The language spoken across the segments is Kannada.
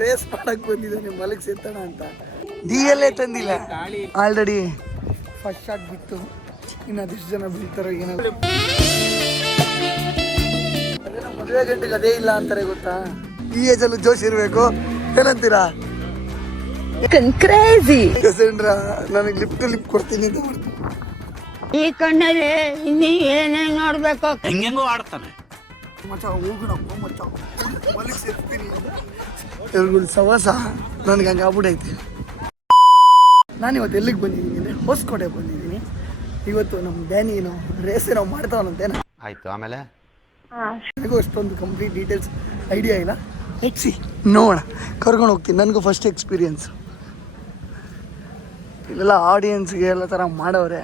ರೇಸ್ ಮಾಡಕ್ ಬಂದಿದ್ದಾನೆ ಮಲಗ್ ಸೇತಣ ಅಂತ. DL ತಂದಿಲ್ಲ, ಆಲ್ರೆಡಿ ಫಸ್ಟ್ ಶಾಟ್ ಬಿತ್ತು. ಇನ್ನು ಅದೆಷ್ಟು ಜನ ಬೀಳ್ತಾರೋ ಏನೋ. ಮದುವೆ ಗಂಟೆಗೆ ಅದೇ ಇಲ್ಲ ಅಂತಾರೆ ಗೊತ್ತಾ. ಈ ಏಜಲ್ಲೂ ಜೋಶ್ ಇರಬೇಕು, ಏನಂತೀರಾ? ನನಗೆ ಲಿಪ್ ಟು ಲಿಪ್ ಕೊಡ್ತೀನಿ ಅಂತ ಮಾಡ್ತೀನಿ. ಈ ಕಣ್ಣಲ್ಲಿ ಇನ್ನೀ ಏನೇನು ನೋಡ್ಬೇಕು. ಹೆಂಗೆಂಗೋ ಆಡ್ತಾನೆ ಮಚ್ಚ. ಹೋಗೋಣಪ್ಪ ಮಚ್ಚ, ಮಲಗಿ ಸೇರ್ತೀನಿ. ಇವ್ರುಗಳ ಸವಾಸ ನನಗೆ ಹಂಗೆ ಆಗ್ಬಿಟ್ಟೈತೆ. ನಾನಿವತ್ತು ಎಲ್ಲಿಗೆ ಬಂದಿದ್ದೀನಿ ಅಂದರೆ ಹೊಸಕೋಟೆ ಬಂದಿದ್ದೀನಿ. ಇವತ್ತು ನಮ್ಮ ಡ್ಯಾನಿನೋ ರೇಸ್ ಏನೋ ಮಾಡ್ತಾವನಂತೇನ. ಆಯ್ತು, ಆಮೇಲೆ ನನಗೂ ಅಷ್ಟೊಂದು ಕಂಪ್ಲೀಟ್ ಡೀಟೇಲ್ಸ್ ಐಡಿಯಾ ಇಲ್ಲ. ಎಕ್ಸಿ ನೋಡೋಣ, ಕರ್ಕೊಂಡು ಹೋಗ್ತೀನಿ. ನನಗೂ ಫಸ್ಟ್ ಎಕ್ಸ್ಪೀರಿಯನ್ಸ್. ಇಲ್ಲೆಲ್ಲ ಆಡಿಯನ್ಸ್ಗೆ ಎಲ್ಲ ಥರ ಮಾಡವ್ರೆ.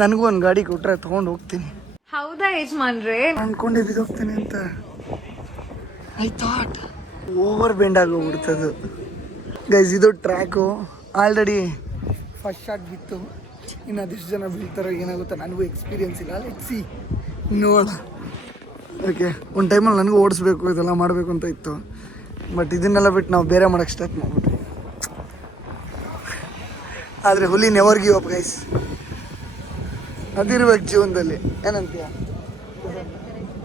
ನನಗೂ ಒಂದು ಗಾಡಿ ಕೊಟ್ಟರೆ ತೊಗೊಂಡು ಹೋಗ್ತೀನಿ. ಹೌದಾ ಯಜಮಾನ್ರೆ? ಅನ್ಕೊಂಡೆ ಬಿದ್ದೋಗ್ತೀನಿ ಅಂತ. ಐ ಥಾಟ್ ಓವರ್ ಬೆಂಡ್ ಆಗೋಗ್ಬಿಡ್ತದು ಗೈಸ್. ಇದು ಟ್ರ್ಯಾಕು ಆಲ್ರೆಡಿ ಫಸ್ಟ್ ಶಾಟ್ ಬಿತ್ತು. ಇನ್ನು ಅದೆಷ್ಟು ಜನ ಬೀಳ್ತಾರೋ ಏನಾಗುತ್ತೋ ನನಗೂ ಎಕ್ಸ್ಪೀರಿಯನ್ಸ್ ಇಲ್ಲ. ಲೆಟ್ಸ್ ಸಿ, ನೋಡ. ಓಕೆ, ಒಂದು ಟೈಮಲ್ಲಿ ನನಗೂ ಓಡಿಸ್ಬೇಕು, ಇದೆಲ್ಲ ಮಾಡಬೇಕು ಅಂತ ಇತ್ತು. ಬಟ್ ಇದನ್ನೆಲ್ಲ ಬಿಟ್ಟು ನಾವು ಬೇರೆ ಮಾಡೋಕ್ಕೆ ಸ್ಟಾರ್ಟ್ ಮಾಡ್ಬಿಟ್ವಿ. ಆದರೆ ಹುಲಿ ನೆವರ್ ಗಿವ್ ಅಪ್ ಗೈಸ್. ಅದಿರ್ಬೇಕು ಜೀವನದಲ್ಲಿ, ಏನಂತೀಯ?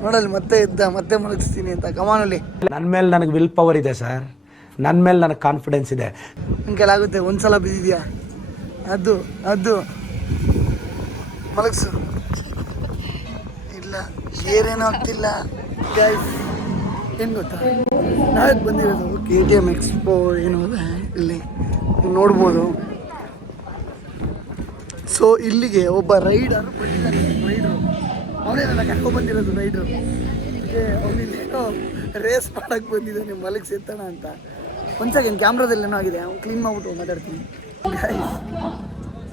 ನೋಡಲ್ಲಿ ಮತ್ತೆ ಇದ್ದ, ಮತ್ತೆ ಮಲಗಿಸ್ತೀನಿ ಅಂತ. ಕಮಾನಲ್ಲಿ ನನ್ನ ಮೇಲೆ ನನಗೆ ವಿಲ್ ಪವರ್ ಇದೆ ಸರ್, ನನ್ನ ಮೇಲೆ ನನಗೆ ಕಾನ್ಫಿಡೆನ್ಸ್ ಇದೆ. ನನ್ನ ಕೈಲಾಗುತ್ತೆ. ಒಂದ್ಸಲ ಬಿದ್ದಿದ್ಯಾ, ಅದು ಅದು ಮಲಗಿಸು. ಇಲ್ಲ, ಏನೇನೂ ಆಗ್ತಿಲ್ಲ ಗೈಸ್. ಏನು ಗೊತ್ತಾ, ನಾವೇ ಬಂದಿರೋದು KTM ಎಕ್ಸ್ಪೋ ಏನು ಇಲ್ಲಿ ನೋಡ್ಬೋದು. ಸೊ ಇಲ್ಲಿಗೆ ಒಬ್ಬ ರೈಡರ್ ಬಂದಿದ್ದಾನೆ. ಅವನೇ ನನ್ನ ಕರ್ಕೊಂಡು ಬಂದಿರೋದು ರೈಡ್ರು. ಅವನಿಲ್ಲೇನೋ ರೇಸ್ ಮಾಡಕ್ಕೆ ಬಂದಿದ್ದಾನೆ ಮಲಗಿ ಸೇತಣ ಅಂತ. ಒಂದು ಸೆಕೆಂಡ್, ಕ್ಯಾಮ್ರಾದಲ್ಲೇನೋ ಆಗಿದೆ, ಅವ್ನು ಕ್ಲೀನ್ ಮಾಡ್ಬಿಟ್ಟು ಮಾತಾಡ್ತೀನಿ.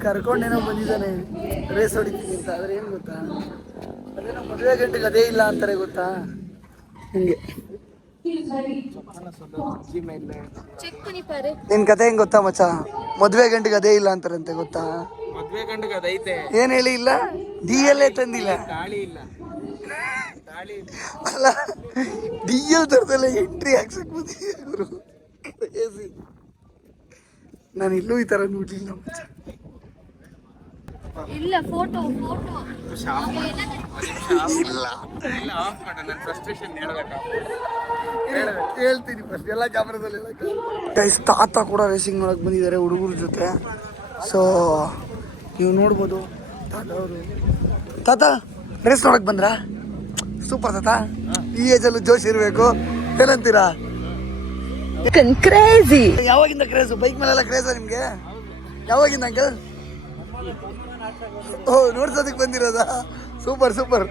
ಕರ್ಕೊಂಡೇನೋ ಬಂದಿದ್ದಾನೆ ರೇಸ್ ಹೊಡಿತೀನಿ ಅಂತ. ಆದರೆ ಏನು ಗೊತ್ತಾ, ಅದೇನೋ ಮದುವೆ ಗಂಟೆಗೆ ಅದೇ ಇಲ್ಲ ಅಂತಾರೆ ಗೊತ್ತಾ. ಹಿಂಗೆ ನಿನ್ನ ಕತೆ ಹೆಂಗೆ ಗೊತ್ತಾ ಮಚ್ಚ? ಮದುವೆ ಗಂಟೆಗೆ ಅದೇ ಇಲ್ಲ ಅಂತಾರಂತೆ ಗೊತ್ತಾ. ಮದ್ವೆ ಗಂಟೆಗೆ ಅದೈತೆ. ಏನು ಹೇಳಿ ಇಲ್ಲ, DL ತಂದಿಲ್ಲ. ಅಲ್ಲ, DL ತರದಲ್ಲ ಎಂಟ್ರಿ ಹಾಕ್ಸಕ್ ಬಂದಿದ್ರು. ನಾನು ಇಲ್ಲೂ ಈ ಥರ ನೋಡ್ಲಿಲ್ಲ ಮಚ್ಚ. ಇಲ್ಲ, ಫೋಟೋ ಇಲ್ಲ, ಹೇಳ್ತೀನಿ ಫಸ್ಟ್ ಎಲ್ಲ ಕ್ಯಾಮ್ರಾದಲ್ಲಿ ಗೈಸ್. ತಾತ ಕೂಡ ರೇಸಿಂಗ್ ನೋಡಕ್ ಬಂದಿದ್ದಾರೆ ಹುಡುಗರ ಜೊತೆ. ಸೊ ನೀವು ನೋಡ್ಬೋದು ತಾತ ಅವರು. ತಾತ ರೇಸ್ ನೋಡಕ್ ಬಂದ್ರಾ? ಸೂಪರ್ ತಾತ. ಈ ಏಜಲ್ಲೂ ಜೋಶ್ ಇರಬೇಕು, ಏನಂತೀರಾ? ಕ್ರೇಜಿ. ಯಾವಾಗಿಂದ ಕ್ರೇಜು? ಬೈಕ್ ಮೇಲೆಲ್ಲ ಕ್ರೇಜಾ ನಿಮಗೆ? ಯಾವಾಗಿಂದ ಅಂಕಲ್? ಓ, ನೋಡ್ಸೋದಕ್ಕೆ ಬಂದಿರೋದಾ? Super super.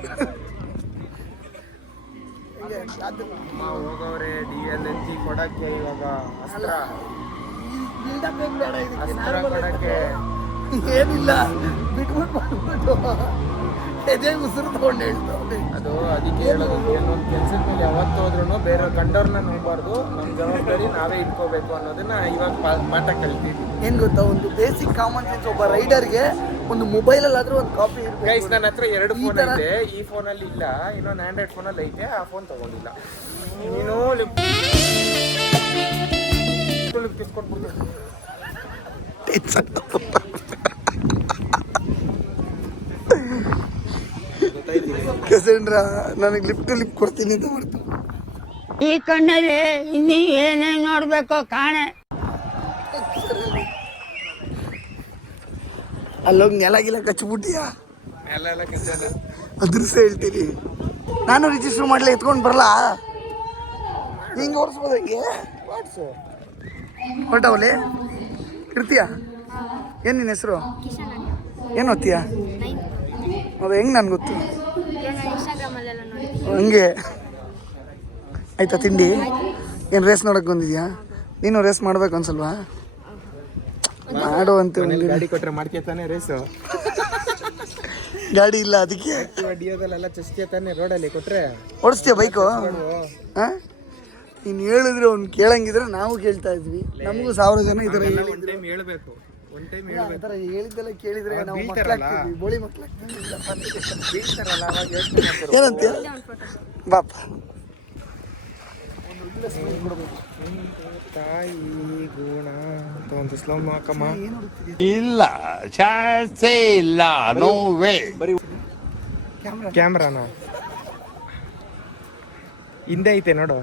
ಹೋಗವ್ರೆ DL ಎತ್ತಿ ಕೊಡಕ್ಕೆ. ಇವಾಗ ಅಸ್ತ್ರ ಕೊಡಕ್ಕೆ ಏನಿಲ್ಲ, ಬಿಟ್ಬಿಟ್ಟು ಎದೆ ಉಸಿರು ತಗೊಂಡು ಹೇಳ್ತಾವೆ. ಅದು ಅದಕ್ಕೆ ಹೇಳೋದು, ಏನೊಂದು ಕೆಲ್ಸದ ಮೇಲೆ ಯಾವತ್ತು ಹೋದ್ರೂ ಬೇರೆ ಕಂಡವ್ರನ್ನ ನೋಡಬಾರ್ದು, ನಮ್ಮ ಜವಾಬ್ದಾರಿ ನಾವೇ ಇಟ್ಕೋಬೇಕು ಅನ್ನೋದನ್ನ ಇವಾಗ ಪಾಠ ಕಲಿತೀವಿ. ಏನು ಗೊತ್ತಾ, ಒಂದು ಬೇಸಿಕ್ ಕಾಮನ್ ಸೆನ್ಸ್ ಒಬ್ಬ ರೈಡರ್ಗೆ ಒಂದು ಮೊಬೈಲಲ್ಲಾದ್ರೂ ಒಂದು ಕಾಪಿ ಇರಬೇಕು. ಗೈಸ್, ನನ್ನ ಹತ್ರ 2 ಫೋನ್ ಐತೆ. ಈ ಫೋನಲ್ಲಿ ಇಲ್ಲ, ಇನ್ನೊಂದು ಆಂಡ್ರಾಯ್ಡ್ ಫೋನಲ್ಲಿ ಐತೆ. ಆ ಫೋನ್ ತಗೊಂಡಿಲ್ಲ. ನೀನು ಲಿಪ್ಪಿಸ್ಕೊಟ್ಬಿಡ್ತೀನಿ. ಕಸಂಡ್ರ ನನಗೆ ಲಿಪ್ ಟು ಲಿಪ್ ಕೊಡ್ತೀನಿ ಅಂತ ಮಾಡ್ತೀನಿ. ಈ ಕಣ್ಣಲ್ಲಿ ಇನ್ನೀ ಏನೇನು ನೋಡ್ಬೇಕು ಕಾಣೆ. ಅಲ್ಲೋಗಿ ನೆಲಗಿಲ್ಲ ಕಚ್ಬಿಟ್ಟಿಯಾ? ಅದ್ರಸ ಹೇಳ್ತೀನಿ. ನಾನು ರಿಜಿಸ್ಟರ್ ಮಾಡಲಿ, ಎತ್ಕೊಂಡು ಬರಲ್ಲ. ಹಿಂಗೆ ಓಡಿಸ್ಬೋದು, ಹಿಂಗೆ ಓಡಿಸು. ಹೊರಟವಲ್ಲಿ ಇರ್ತೀಯ? ಏನು ನಿನ್ನ ಹೆಸರು? ಏನು ಓದ್ತೀಯ? ಅದು ಹೆಂಗೆ ನನ್ಗೆ ಗೊತ್ತು? ಹಂಗೆ ಆಯ್ತಾ ತಿಂಡಿ? ಏನು ರೇಸ್ ನೋಡಕ್ಕೆ ಬಂದಿದ್ಯಾ? ನೀನು ರೇಸ್ ಮಾಡ್ಬೇಕು ಅನ್ಸಲ್ವಾ? ಮಾಡು ಅಂತ. ಗಾಡಿ ಕೊಟ್ಟರೆ ಮಾಡ್ತೀಯ ತಾನೇ ರೇಸು? ಗಾಡಿ ಇಲ್ಲ, ಅದಕ್ಕೆ ಡಿಯೋದಲ್ಲೆಲ್ಲ ಚಸ್ತಿಯ ತಾನೇ ರೋಡಲ್ಲಿ ಕೊಟ್ಟರೆ ಓಡಿಸ್ತೀಯ ಬೈಕು? ಹಾಂ, ನೀನು ಹೇಳಿದ್ರೆ ಅವ್ನು ಕೇಳಂಗಿದ್ರೆ ನಾವು ಕೇಳ್ತಾ ಇದ್ವಿ. ನಮಗೂ 1000 ಜನ ಈ ಥರ ಹೇಳ್ಬೇಕು. ಒನ್ ಟೈಮ್ ಈ ಥರ ಹೇಳಿದ್ದೆಲ್ಲ ಕೇಳಿದ್ರೆ ನಾವು ಮಕ್ಕಳಾಗ್ತೀವಿ, ಬೋಳಿ ಮಕ್ಕಳಾಗ್ತೀವಿ. ಏನಂತೀಯ ಬಾಪ? ತಾಯಿ ಗುಣ ಅಂತ ಒಂದು ಸ್ಲೋ ಹಾಕಮ್ಮ. ಇಲ್ಲ ಚಾನ್ಸೇ ಇಲ್ಲ, ನೋ ವೇ. ಕ್ಯಾಮ್ರಾನ ಹಿಂದೆ ಐತೆ ನೋಡು.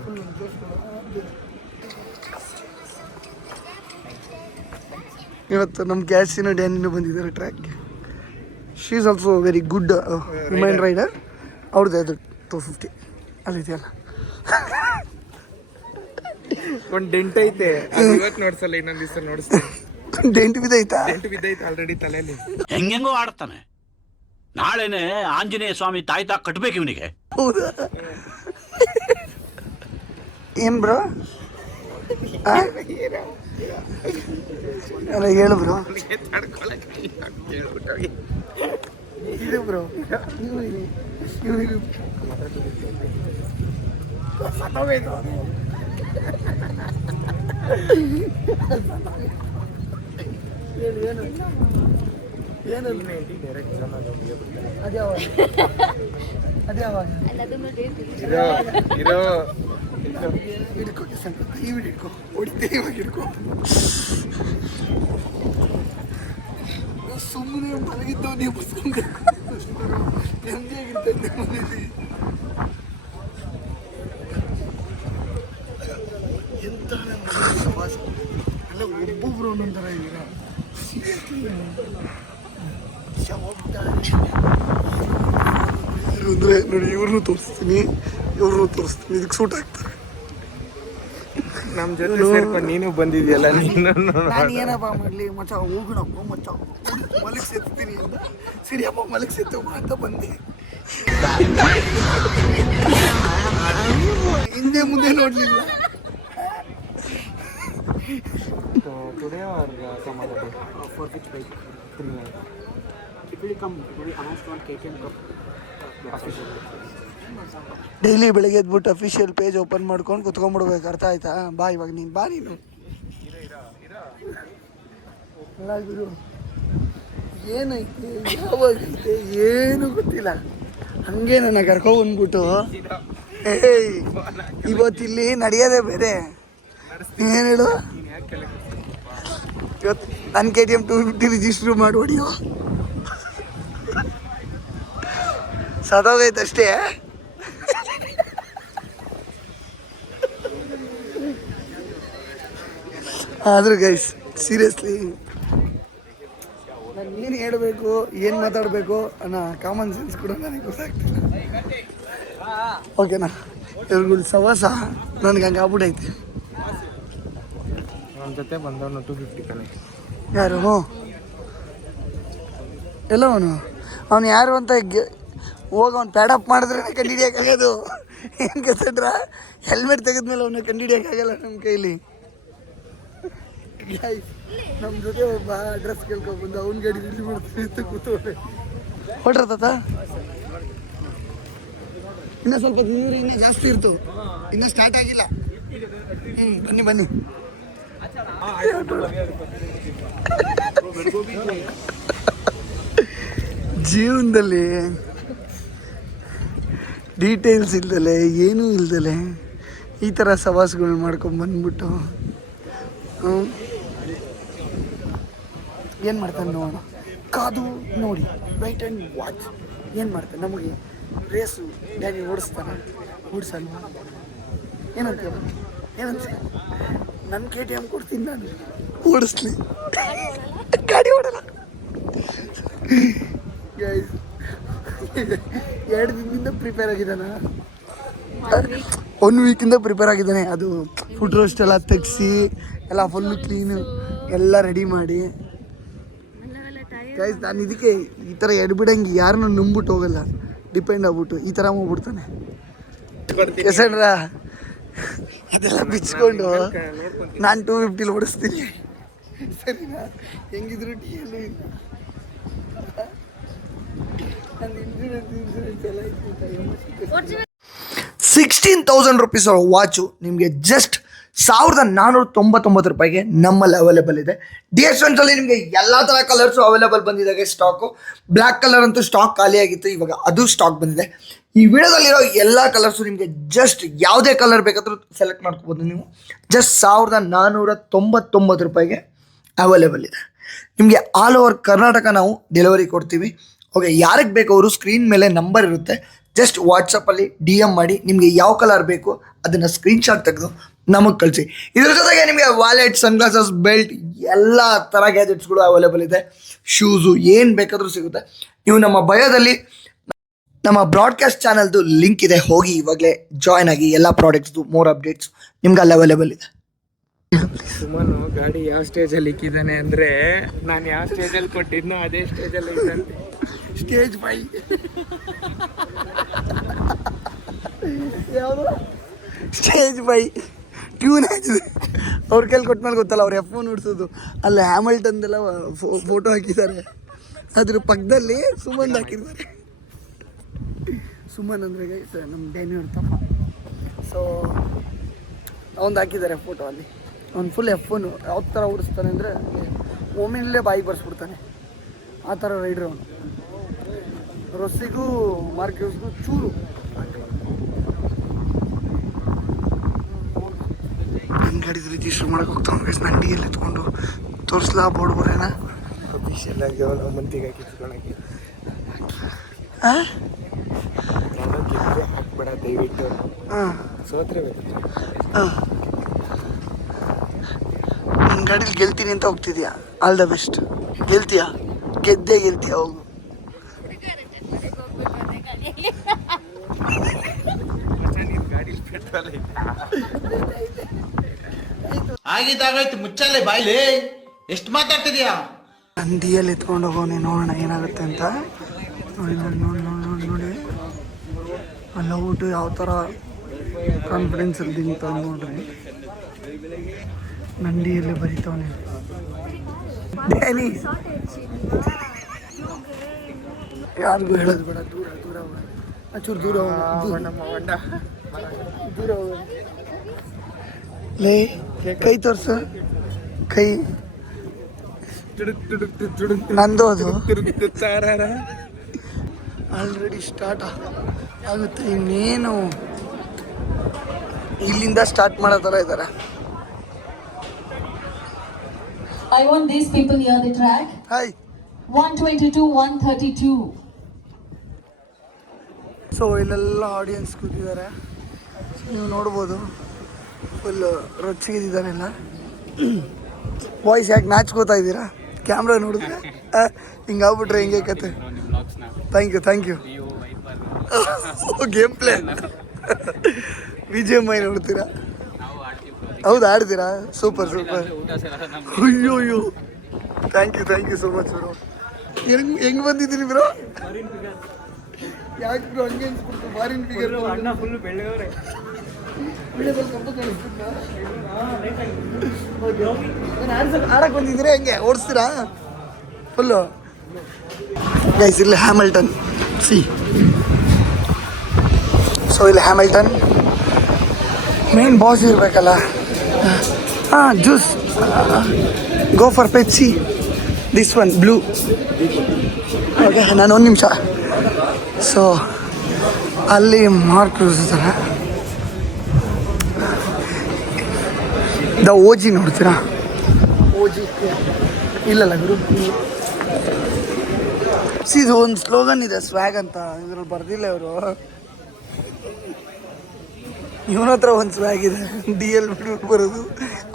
ಇವತ್ತು ನಮ್ಮ ಕ್ಯಾಸಿನೋ ಡ್ಯಾನಿನೂ ಬಂದಿದ್ದಾರೆ ಟ್ರ್ಯಾಕ್ಗೆ. She is also very good women rider. ಅವ್ರದ್ದು ಅದು 250 ಅಲ್ಲಿದೆಯಲ್ಲ. ಒಂದು ಡೆಂಟ್ ಐತೆ, ಇವತ್ತು ನೋಡ್ಸಲ್ಲ, ಇನ್ನೊಂದು ದಿವಸ ನೋಡಿಸ್ತೀನಿ. ಡೆಂಟ್ ಬಿದ್ದೈತಾ? ಡೆಂಟ್ ಬಿದ್ದೈತೆ ಆಲ್ರೆಡಿ ತಲೆಯಲ್ಲಿ. ಹೆಂಗೆಂಗೋ ಆಡ್ತಾನೆ. ನಾಳೆನೆ ಆಂಜನೇಯ ಸ್ವಾಮಿ ತಾಯ್ತಾ ಕಟ್ಬೇಕು ಇವನಿಗೆ. ಹೌದಾ? ಏನ್ ಬ್ರೋ? ಅಲ್ಲ ಹೇಳು ಬ್ರೋ. ಇದು ಬ್ರೋ ಏನು ಅದೇ ಅವಾಗ ಇರೋ ಹಿಡ್ಕೋ ಈ ಹಿಡ್ಕೋ ಹೊಡಿತೀನಿ ಇವಾಗ ಹಿಡ್ಕೋ. ಸುಮ್ಮನೆ ಮಲಗಿದ್ದವ್ ನೀವು ಬಸ್ಕೊಂಡ್ಬೇಕು ನೆಮ್ಮದಿಯಾಗಿರ್ತೈತೆ ಮನೇಲಿ. ಎಂತ ಪ್ರವಾಸ ಎಲ್ಲ ಒಬ್ಬೊಬ್ರು ಒಂದೊಂಥರ ಈಗ ಅಂದರೆ ನೋಡಿ, ಇವ್ರನ್ನೂ ತೋರಿಸ್ತೀನಿ, ಇದಕ್ಕೆ ಸೂಟ್ ಆಗ್ತಾರೆ. ನಮ್ಮ ಜೊತೆ ಸೇರ್ಕೊಂಡು ನೀನು ಬಂದಿದ್ಯಲ್ಲ, ನೀನು ನಾನು ಏನಪ್ಪ ಮಾಡಲಿ ಮಚ್ಚ, ಹೋಗೋಣಪ್ಪ ಮಚ್ಚ, ಮಲಗಿ ಸೆತ್ತೀನಿ ಅಂತ. ಸರಿ ಅಪ್ಪ ಮಲಗಿ ಸೆತ್ತಪ್ಪ ಅಂತ ಬಂದೆ. ಹಿಂದೆ ಮುಂದೆ ನೋಡಲಿಲ್ಲ. today or some other day? For which bike? 39. It will come. It will be announced on KTM Cup official. Daily ಬೆಳಗ್ಗೆ ಎದ್ಬಿಟ್ಟು ಅಫಿಷಿಯಲ್ ಪೇಜ್ ಓಪನ್ ಮಾಡ್ಕೊಂಡು ಕುತ್ಕೊಂಡ್ಬಿಡ್ಬೇಕು, ಅರ್ಥ ಆಯ್ತಾ? ಬಾ ಇವಾಗ ನೀನು ಬಾ, ನೀನು ಗುರು. ಏನೈತೆ ಯಾವಾಗೈತೆ ಏನೂ ಗೊತ್ತಿಲ್ಲ, ಹಂಗೆ ನನ್ನ ಕರ್ಕೊಂಡ್ಬಂದ್ಬಿಟ್ಟು ಏಯ್ ಇವತ್ತಿಲ್ಲಿ ನಡೆಯೋದೇ ಬೇರೆ. ಏನು ಹೇಳು, ಇವತ್ತು ನನ್ನ KTM 250 ರಿಜಿಸ್ಟ್ರು ಮಾಡಿ ಹೊಡಿಯೋ. ಸದೋಗೈತಷ್ಟೇ. ಆದರೂ ಗೈಸ್ ಸೀರಿಯಸ್ಲಿ ನಾನು ಏನು ಹೇಳಬೇಕು, ಏನು ಮಾತಾಡಬೇಕು ಅನ್ನೋ ಕಾಮನ್ ಸೆನ್ಸ್ ಕೂಡ ನನಗೆ ಗೊತ್ತಾಗ್ತಿಲ್ಲ. ಓಕೆನಾ? ಇವ್ರುಗಳ ಸವಾಸ ನನಗೆ ಹಂಗೆ ಆಗ್ಬಿಟ್ಟೈತೆ. ನನ್ನ ಜೊತೆ ಬಂದವನು 250 ಕಲೆ. ಯಾರು? ಎಲ್ಲ ಅವನು ಯಾರು ಅಂತ ಹೋಗಿ ಅವ್ನು ಪ್ಯಾಡಪ್ ಮಾಡಿದ್ರೆ ಕಂಡುಹಿಡಿಯೋಕ್ಕಾಗೋದು. ಏನು ಗೊತ್ತಂದ್ರ ಹೆಲ್ಮೆಟ್ ತೆಗೆದ್ಮೇಲೆ ಅವನ್ನ ಕಂಡುಹಿಡಿಯೋಕ್ಕಾಗಲ್ಲ ನಮ್ಮ ಕೈಲಿ. ನಮ್ಮ ಜೊತೆ ಒಬ್ಬ ಅಡ್ರೆಸ್ ಕೇಳ್ಕೊಬಂದು ಅವ್ನ ಗಾಡಿ ರಿಲೀವ್ ಮಾಡ್ತೀನಿ ಅಂತ ಕೂತವ್ರೆ. ಹೊಡ್ರ ತಾತ ಇನ್ನೂ ಸ್ವಲ್ಪ ದೂರ, ಇನ್ನೂ ಜಾಸ್ತಿ ಇರ್ತು, ಇನ್ನೂ ಸ್ಟಾರ್ಟ್ ಆಗಿಲ್ಲ. ಬನ್ನಿ ಬನ್ನಿ. ಜೀವನದಲ್ಲಿ ಡೀಟೇಲ್ಸ್ ಇಲ್ದಲೆ ಏನೂ ಇಲ್ದಲೆ ಈ ಥರ ಸವಾಸಗಳು ಮಾಡ್ಕೊಂಬಂದ್ಬಿಟ್ಟು ಏನು ಮಾಡ್ತಾನೆ ನೋಡೋಣ, ಕಾದು ನೋಡಿ, ರೈಟ್ ಆ್ಯಂಡ್ ವಾಚ್. ಏನು ಮಾಡ್ತಾನೆ? ನಮಗೆ ರೇಸು ಡ್ಯಾನಿ ಓಡಿಸ್ತಾನೆ, ಓಡಿಸಲ್ವಾ? ಏನಂತ ನನ್ನ KTM ಕೊಡ್ತೀನಿ, ನಾನು ಓಡಿಸ್ಲಿ, ಗಾಡಿ ಓಡಲ್ಲ. 2 ದಿನದಿಂದ ಪ್ರಿಪೇರ್ ಆಗಿದ್ದಾನ, 1 ವೀಕಿಂದ ಪ್ರಿಪೇರ್ ಆಗಿದ್ದಾನೆ. ಅದು ಫುಡ್ ರೋಸ್ಟ್ ಎಲ್ಲ ತೆಗ್ಸಿ ಎಲ್ಲ ಫುಲ್ಲು ಕ್ಲೀನು ಎಲ್ಲ ರೆಡಿ ಮಾಡಿ. ಗೈಸ್ ನಾನು ಇದಕ್ಕೆ ಈ ಥರ ಎಡ್ಬಿಡಂಗೆ ಯಾರನ್ನೂ ನಂಬಿಟ್ಟು ಹೋಗಲ್ಲ, ಡಿಪೆಂಡ್ ಆಗ್ಬಿಟ್ಟು ಈ ಥರ ಹೋಗ್ಬಿಡ್ತಾನೆ ಎಸಡ್ರ. ಅದೆಲ್ಲ ಬಿಚ್ಕೊಂಡು ನಾನು 250 ಓಡಿಸ್ತೀನಿ, ಸರಿನಾ? ಹೆಂಗಿದ್ರು TLU ಇಲ್ಲ, ನನ್ನ ಇನ್ಸೂರೆನ್ಸ್ ಎಲ್ಲ ಇತ್ತು. 16,000 ರುಪೀಸ್ ವಾಚು ನಿಮಗೆ ಜಸ್ಟ್ 1,499 ರೂಪಾಯಿಗೆ ನಮ್ಮಲ್ಲಿ ಅವೈಲೇಬಲ್ ಇದೆ. DS1 ನಿಮಗೆ ಎಲ್ಲ ಥರ ಕಲರ್ಸು ಅವೈಲೇಬಲ್ ಬಂದಿದೆ ಸ್ಟಾಕು. ಬ್ಲ್ಯಾಕ್ ಕಲರ್ ಅಂತೂ ಸ್ಟಾಕ್ ಖಾಲಿಯಾಗಿತ್ತು, ಇವಾಗ ಅದು ಸ್ಟಾಕ್ ಬಂದಿದೆ. ಈ ವಿಡಿಯೋದಲ್ಲಿರೋ ಎಲ್ಲ ಕಲರ್ಸು ನಿಮಗೆ ಜಸ್ಟ್ ಯಾವುದೇ ಕಲರ್ ಬೇಕಾದರೂ ಸೆಲೆಕ್ಟ್ ಮಾಡ್ಕೋಬೋದು ನೀವು. ಜಸ್ಟ್ 1499 ರೂಪಾಯಿಗೆ ಅವೈಲೇಬಲ್ ಇದೆ. ನಿಮಗೆ ಆಲ್ ಓವರ್ ಕರ್ನಾಟಕ ನಾವು ಡೆಲಿವರಿ ಕೊಡ್ತೀವಿ. ಓಕೆ, ಯಾರಿಗೆ ಬೇಕು ಅವರು ಸ್ಕ್ರೀನ್ ಮೇಲೆ ನಂಬರ್ ಇರುತ್ತೆ, ಜಸ್ಟ್ ವಾಟ್ಸಪ್ಪಲ್ಲಿ DM ಮಾಡಿ ನಿಮಗೆ ಯಾವ ಕಲರ್ ಬೇಕು ಅದನ್ನು ಸ್ಕ್ರೀನ್ಶಾಟ್ ತೆಗೆದು ನಮಗೆ ಕಳಿಸಿ. ಇದ್ರ ಜೊತೆಗೆ ನಿಮಗೆ ವಾಲೆಟ್, ಸನ್ಗ್ಲಾಸಸ್, ಬೆಲ್ಟ್ ಎಲ್ಲ ಥರ ಗ್ಯಾಜೆಟ್ಸ್ಗಳು ಅವೈಲೇಬಲ್ ಇದೆ. ಶೂಸು ಏನು ಬೇಕಾದರೂ ಸಿಗುತ್ತೆ. ನೀವು ನಮ್ಮ ಬಯೋದಲ್ಲಿ ನಮ್ಮ ಬ್ರಾಡ್ಕಾಸ್ಟ್ ಚಾನಲ್ದು ಲಿಂಕ್ ಇದೆ, ಹೋಗಿ ಇವಾಗಲೇ ಜಾಯ್ನ್ ಆಗಿ. ಎಲ್ಲ ಪ್ರಾಡಕ್ಟ್ಸ್ದು ಮೋರ್ ಅಪ್ಡೇಟ್ಸ್ ನಿಮ್ಗೆ ಅಲ್ಲಿ ಅವೈಲೇಬಲ್ ಇದೆ. ಸುಮನು ಗಾಡಿ ಯಾವ ಸ್ಟೇಜಲ್ಲಿ ಇಕ್ಕಿದ್ದಾನೆ ಅಂದರೆ ನಾನು ಯಾವ ಸ್ಟೇಜಲ್ಲಿ ಕೊಟ್ಟಿದ್ನೋ ಅದೇ ಸ್ಟೇಜಲ್ಲಿ ಇದ್ದಾನೆ. ಸ್ಟೇಜ್ 5 ಯಾವುದು ಸ್ಟೇಜ್ 5 ಟ್ಯೂನ್ ಆಗಿದೆ. ಅವ್ರ ಕೈಲಿ ಕೊಟ್ಮೇಲೆ ಗೊತ್ತಲ್ಲ, ಅವ್ರು F1 ಉಡ್ಸೋದು ಅಲ್ಲಿ ಹ್ಯಾಮಿಲ್ಟನ್ದೆಲ್ಲ ಫೋಟೋ ಹಾಕಿದ್ದಾರೆ. ಅದ್ರ ಪಕ್ಕದಲ್ಲಿ ಸುಮನ್ ಹಾಕಿದ್ದಾರೆ. ಸುಮನ್ ಅಂದರೆ ನಮ್ಮ ಡೇನಿ ಅವ್ರ ತಮ್ಮ. ಸೊ ಅವ್ನು ಹಾಕಿದ್ದಾರೆ ಫೋಟೋ ಅಲ್ಲಿ. ಅವ್ನು ಫುಲ್ F1 ಯಾವ ಥರ ಓಡಿಸ್ತಾನೆ ಅಂದರೆ ಒಮ್ಮಿನಲ್ಲೇ ಬಾಯಿ ಬರ್ಸ್ಬಿಡ್ತಾನೆ, ಆ ಥರ ರೈಡ್ರ್ ಅವನು. ರೊಸ್ಸಿಗೂ ಮಾರ್ಕ್ಯೂಸ್ಗೂ ಚೂರು ನನ್ನ ಗಾಡಿದ ರಿಜಿಸ್ಟರ್ ಮಾಡೋಕೆ ಹೋಗ್ತಾವೆ. ನಾನು DL ಎತ್ಕೊಂಡು ತೋರಿಸ್ಲಾ ಬೋರ್ಡ್ ಬರೋಣ ಅಫಿಷಿಯಲ್ ಆಗಿ ಅವನು ಮಂತಿಗೆ ಕಿತ್ಕೊಳಕ್ಕೆ ಹಾಕ್ಬೇಡ ದಯವಿಟ್ಟು. ಸೋತ್ರೆ ನನ್ನ ಗಾಡೀಲಿ ಗೆಲ್ತೀನಿ ಅಂತ ಹೋಗ್ತಿದ್ಯಾ? All the best. ಗೆಲ್ತೀಯಾ? ಗೆದ್ದೇ ಗೆಲ್ತೀಯಾ? ಹೋಗು. ಆಗಿದ್ದಾಗಾಯ್ತು, ಮುಚ್ಚಲ್ಲೇ ಬಾಯ್ಲಿ, ಎಷ್ಟು ಮಾತಾಡ್ತಿದ್ಯಾ? ನಾನು DL ಎತ್ಕೊಂಡು ಹೋಗೋನೆ, ನೋಡೋಣ ಏನಾಗುತ್ತೆ ಅಂತ. ನೋಡಿ ನೋಡಿ ನೋಡಿ ನೋಡಿ ನೋಡಿ ನೋಡಿ ಅಲ್ಲ ಊಟ ಯಾವ ಥರ ಕಾನ್ಫಿಡೆನ್ಸಲ್ಲಿ ನಿಂತ ನೋಡ್ರಿ. ನನ್ನ DL ಬರೀತವನೆ. ಡ್ಯಾನಿ ಯಾರಿಗೂ ಹೇಳೋದು ಬೇಡ, ದೂರ ದೂರ ಚೂರು ದೂರ ದೂರ ಲೇ. ಕೈ ತೋರಿಸು, ಕೈ ನಂದು. ಅದು ಆಲ್ರೆಡಿ ಸ್ಟಾರ್ಟ್ ಆಗುತ್ತೆ. ಇನ್ನೇನು ಇಲ್ಲಿಂದ ಸ್ಟಾರ್ಟ್ ಮಾಡೋ ಥರ ಇದ್ದಾರೆ. I want these people near the track. Hi. 122, 132. So ಇಲ್ಲೆಲ್ಲ ಆಡಿಯನ್ಸ್ ಕೂತಿದ್ದಾರೆ, ನೀವು ನೋಡ್ಬೋದು. ಫುಲ್ ರೊಚ್ಚಿಗಿದ್ದಾರೆ ಎಲ್ಲ. ಬಾಯ್ಸ್ ಯಾಕೆ ನಾಚ್ಕೋತಾ ಇದ್ದೀರಾ? ಕ್ಯಾಮ್ರಾ ನೋಡಿದ್ರೆ ಹಿಂಗಾಗ್ಬಿಟ್ರೆ ಹಿಂಗೆ ಕತೆ. Thank you. Game play BGMI ನೋಡ್ತೀರಾ? ಹೌದು, ಆಡ್ತೀರಾ? ಸೂಪರ್. ಅಯ್ಯೋ thank you so much bro. ಹೆಂಗೆ ಬಂದಿದ್ದೀರಿ ಬ್ರೋ? ಯಾಕೆ ಬ್ರೋ ಹಂಗೆ ಅನ್ಸ್ಬಿಡ್ತು? ಫಾರಿನ್ ಫಿಗರ್ ಅಣ್ಣ ಫುಲ್ ಬೆಳ್ಳಗವ್ರೆ. ಆಡಕ್ಕೆ ಬಂದಿದ್ದೀರಾ? ಹೆಂಗೆ ಓಡಿಸ್ತೀರಾ ಫುಲ್ಲು? ಗೈಸ್, ಇಲ್ಲಿ ಹ್ಯಾಮಿಲ್ಟನ್ ಸೊ ಇಲ್ಲಿ ಹ್ಯಾಮಿಲ್ಟನ್ ಮೇನ್ ಬಾಸ್ ಇರಬೇಕಲ್ಲ. Juice go for Pepsi, this one blue. Okay, ನಾನು 1 ನಿಮಿಷ. ಸೊ ಅಲ್ಲಿ ಮಾರ್ಕ್ಯೂಸ್ ಥರ ದ OG ನೋಡ್ತೀರಾ? OG ಇಲ್ಲಲ್ಲ ಗುರು. ಇದು ಒಂದು ಸ್ಲೋಗನ್ ಇದೆ, ಸ್ವ್ಯಾಗ್ ಅಂತ. ಇದ್ರಲ್ಲಿ ಬರ್ದಿಲ್ಲ ಇವರು. ಇವನ ಹತ್ರ ಒಂದು ಸ್ವ್ಯಾಗ್ ಇದೆ, DL ಬಿಟ್ಬಿಟ್ಟು ಬರೋದು.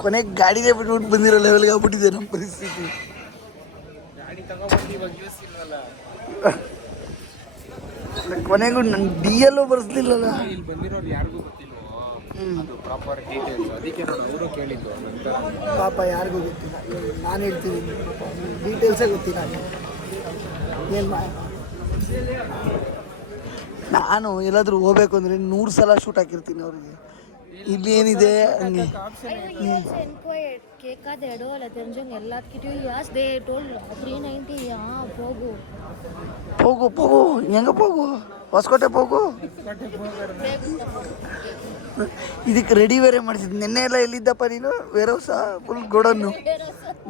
ಕೊನೆಗೆ ಗಾಡಿಗೆ ಬಿಟ್ಬಿಟ್ಟು ಬಂದಿರೋ ಲೆವೆಲ್ಗೆ ಆಗ್ಬಿಟ್ಟಿದೆ ನಮ್ಮ ಪರಿಸ್ಥಿತಿ. ಕೊನೆಗೂ ನನ್ನ DL ಬರ್ಸ್ಲಿಲ್ಲಲ್ಲ. ಇಲ್ಲಿ ಬಂದಿರೋರು ಯಾರಿಗೂ ಗೊತ್ತಿಲ್ವೋ ಅದು ಪ್ರಾಪರ್ ಡೀಟೇಲ್ಸ್, ಅದಕ್ಕೆ ನಾನು ಅವರು ಕೇಳಿದ್ದು. ಪಾಪ ಯಾರಿಗೂ ಗೊತ್ತಿಲ್ಲ, ನಾನು ಹೇಳ್ತೀನಿ ಡೀಟೇಲ್ಸೇ ಗೊತ್ತಿಲ್ಲ. ಏನು ನಾನು ಎಲ್ಲಾದರೂ ಹೋಗ್ಬೇಕು ಅಂದರೆ 100 ಸಲ ಶೂಟ್ ಹಾಕಿರ್ತೀನಿ ಅವ್ರಿಗೆ. ಇಲ್ಲಿ ಏನಿದೆ ಹಂಗೆ. ಹೋಗು ಹೆಂಗ ಹೋಗು, ಹೊಸಕೋಟೆ ಹೋಗು. ಇದಕ್ಕೆ ರೆಡಿ ಬೇರೆ ಮಾಡಿಸಿದ್ದು. ನಿನ್ನೆ ಎಲ್ಲ ಎಲ್ಲಿದ್ದಪ್ಪ ನೀನು? ವೇರ್ ಹೌಸ ಫುಲ್ ಗೋಡನ್ನು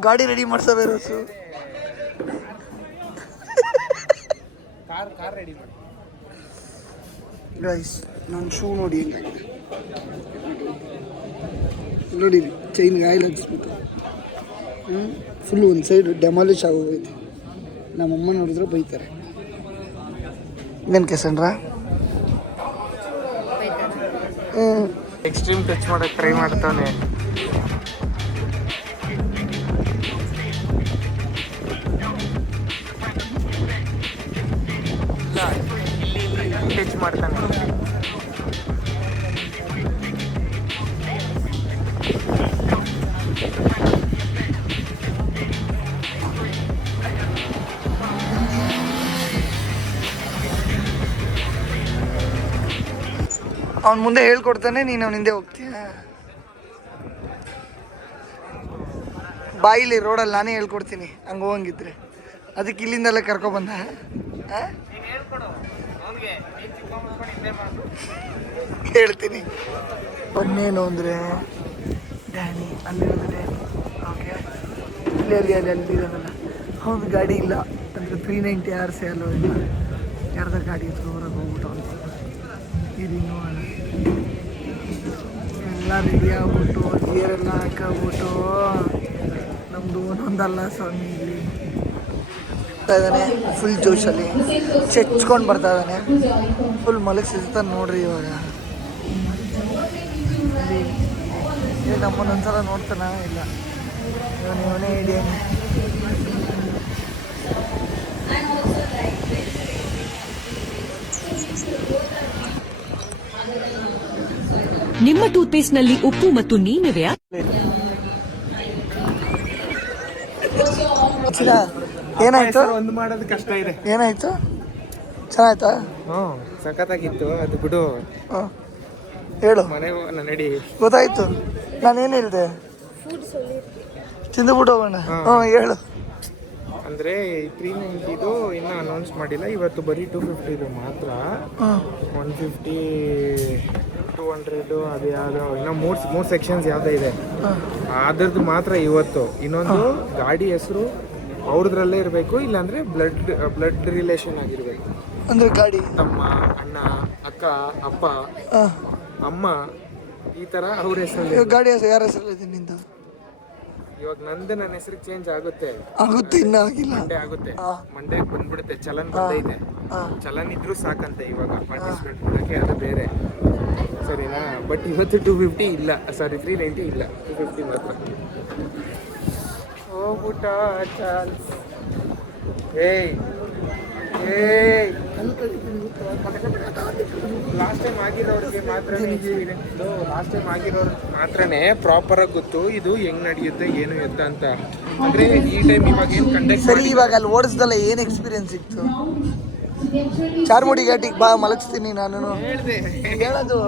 ಗಾಡಿ ರೆಡಿ ಮಾಡ್ಸೋ ವೇರ್ ಹೌಸು. ಕಾರ್ ರೆಡಿ ಮಾಡಿ ಗೈಸ್ ನನ್ನ ಶೂ ನೋಡಿ ಹೆಂಗಾಗಿದೆ ನೋಡಿ, ಚೈನ್ಗೆ ಆಯಿಲ್ ಹಚ್ಬಿಟ್ಟು ಫುಲ್ ಒಂದು ಸೈಡ್ ಡೆಮಾಲಿಷ್ ಆಗೋಗೈತೆ. ನಮ್ಮಮ್ಮ ನೋಡಿದ್ರೆ ಬೈತಾರೆ. ಇನ್ನೇನು ಕೆಸಂಡ್ರ ಎಕ್ಸ್ಟ್ರೀಮ್ ಟಚ್ ಮಾಡಕ್ಕೆ ಟ್ರೈ ಮಾಡ್ತಾನೆ. ಟಚ್ ಮಾಡ್ತಾನೆ. ಅವ್ನು ಮುಂದೆ ಹೇಳ್ಕೊಡ್ತಾನೆ, ನೀನು ಅವ್ನ ಹಿಂದೆ ಹೋಗ್ತೀಯ. ಬಾಯಿಲಿ ರೋಡಲ್ಲಿ ನಾನೇ ಹೇಳ್ಕೊಡ್ತೀನಿ ಹಂಗೆ ಹೋಗಂಗಿದ್ರೆ. ಅದಕ್ಕೆ ಇಲ್ಲಿಂದೆಲ್ಲ ಕರ್ಕೊಬಂದ ಹೇಳ್ತೀನಿ. ಒಂದೇನು ಅಂದರೆ ಡ್ಯಾನಿ ಅಲ್ಲಿರೋದು ಡ್ಯಾನಿ. ಓಕೆ, ಅಲ್ಲಿರೋದಲ್ಲ ಅವ್ನು ಗಾಡಿ ಇಲ್ಲ ಅಂದರೆ 390 RC ಅಲ್ಲೋ ಇಲ್ಲ, ಯಾರ್ದ ಗಾಡಿ ಇದ್ರು ಹೊರಗೆ ಹೋಗ್ಬಿಟ್ಟು ಅಂತ ಇದಿನ್ನೂ ಎಲ್ಲ ರೆಡಿ ಆಗ್ಬಿಟ್ಟು ಗೇರೆಲ್ಲ ಹಾಕ್ಬಿಟ್ಟು ನಮ್ಮದು ಒಂದೊಂದಲ್ಲ ಸ್ವಾಮಿ ಇಲ್ಲಿ ಇದ್ದಾನೆ. ಫುಲ್ ಜೋಶಲ್ಲಿ ಚೆಚ್ಕೊಂಡು ಬರ್ತಾ ಇದ್ದಾನೆ. ಫುಲ್ ಮಲಗಿಸಿರ್ತಾನೆ ನೋಡ್ರಿ. ಇವಾಗ ನಮ್ಮನ್ನೊಂದ್ಸಲ ನೋಡ್ತಾನ ಇಲ್ಲ, ಇವನೇ ಹಿಡಿಯಾನೆ. ನಿಮ್ಮ ಟೂತ್ಪೇಸ್ಟ್ ನಲ್ಲಿ ಉಪ್ಪು ಮತ್ತು ನೀರಿವೆಯಾ? ಏನಾಯ್ತು? ಒಂದು ಮಾಡೋದು ಕಷ್ಟ ಇದೆ. ಏನಾಯ್ತು? ಚೆನ್ನಾಯ್ತಾ? ಸಖತ್ತಾಗಿತ್ತು. ಅದು ಬಿಡು, ಹೇಳು. ಮನೆ ನಡಿ. ಗೊತ್ತಾಯ್ತು. ನಾನೇನು ಹೇಳಿದೆ? ತಿಂದುಬಿಟ್ಟು ಹೋಗೋಣ. ಹೇಳು. ಅಂದರೆ 390 ಇನ್ನೂ ಅನೌನ್ಸ್ ಮಾಡಿಲ್ಲ. ಇವತ್ತು ಬರೀ 250 ಮಾತ್ರ. 150, 200 ಅದು ಯಾವುದೋ ಇನ್ನೂ ಮೂರು ಸೆಕ್ಷನ್ಸ್ ಯಾವುದೋ ಇದೆ, ಅದ್ರದ್ದು ಮಾತ್ರ ಇವತ್ತು. ಇನ್ನೊಂದು ಗಾಡಿ ಹೆಸರು ಅವ್ರದ್ರಲ್ಲೇ ಇರಬೇಕು, ಇಲ್ಲಾಂದರೆ ಬ್ಲಡ್ ರಿಲೇಷನ್ ಆಗಿರಬೇಕು. ಅಂದರೆ ಗಾಡಿ ತಮ್ಮ, ಅಣ್ಣ, ಅಕ್ಕ, ಅಪ್ಪ, ಅಮ್ಮ, ಈ ಥರ ಅವ್ರ ಹೆಸರಲ್ಲಿ. ಗಾಡಿ ಹೆಸರು ಯಾರ ಹೆಸರಲ್ಲಿ ನಿಂದ? ಇವಾಗ ನನ್ನ ಹೆಸರಿಗೆ ಚೇಂಜ್ ಆಗುತ್ತೆ. ಇನ್ನೂ ಆಗಿಲ್ಲ. ಮಂಡೇ ಆಗುತ್ತೆ, ಮಂಡೇಗೆ ಬಂದ್ಬಿಡುತ್ತೆ. ಚಲನ್ ಬಂದೈತೆ. ಚಲನ್ ಇದ್ರೂ ಸಾಕಂತೆ ಇವಾಗ ಪಾರ್ಟಿಸಿಪೇಟ್ ಮಾಡೋಕ್ಕೆ, ಅದು ಬೇರೆ. ಸರಿನಾ? ಬಟ್ ಇವತ್ತು 250 ಇಲ್ಲ, ಸಾರಿ 390 ಇಲ್ಲ, 250 ಮಾತ್ರ. ಹೋಗ್ಬಿಟ್ಟ ಚಾನ್ಸ್. ಲಾಸ್ಟ್ ಟೈಮ್ ಆಗಿರೋರಿಗೆ ಮಾತ್ರನೇ ಪ್ರಾಪರಾಗಿ ಗೊತ್ತು ಇದು ಹೆಂಗ್ ನಡೆಯುತ್ತೆ ಏನು ಎತ್ತ ಅಂತ. ಅಂದ್ರೆ ಈ ಟೈಮ್ ಇವಾಗ ಏನು ಕಂಡಕ್ಟ್. ಸರಿ, ಇವಾಗ ಅಲ್ಲಿ ಓಡಿಸ್ದಲ್ಲ ಏನು ಎಕ್ಸ್ಪೀರಿಯನ್ಸ್ ಇತ್ತು? ಚಾರ್ಮುಡಿ ಘಾಟಿಗೆ ಬಾ, ಮಲಗಿಸ್ತೀನಿ ನಾನು. ಹೇಳೋದು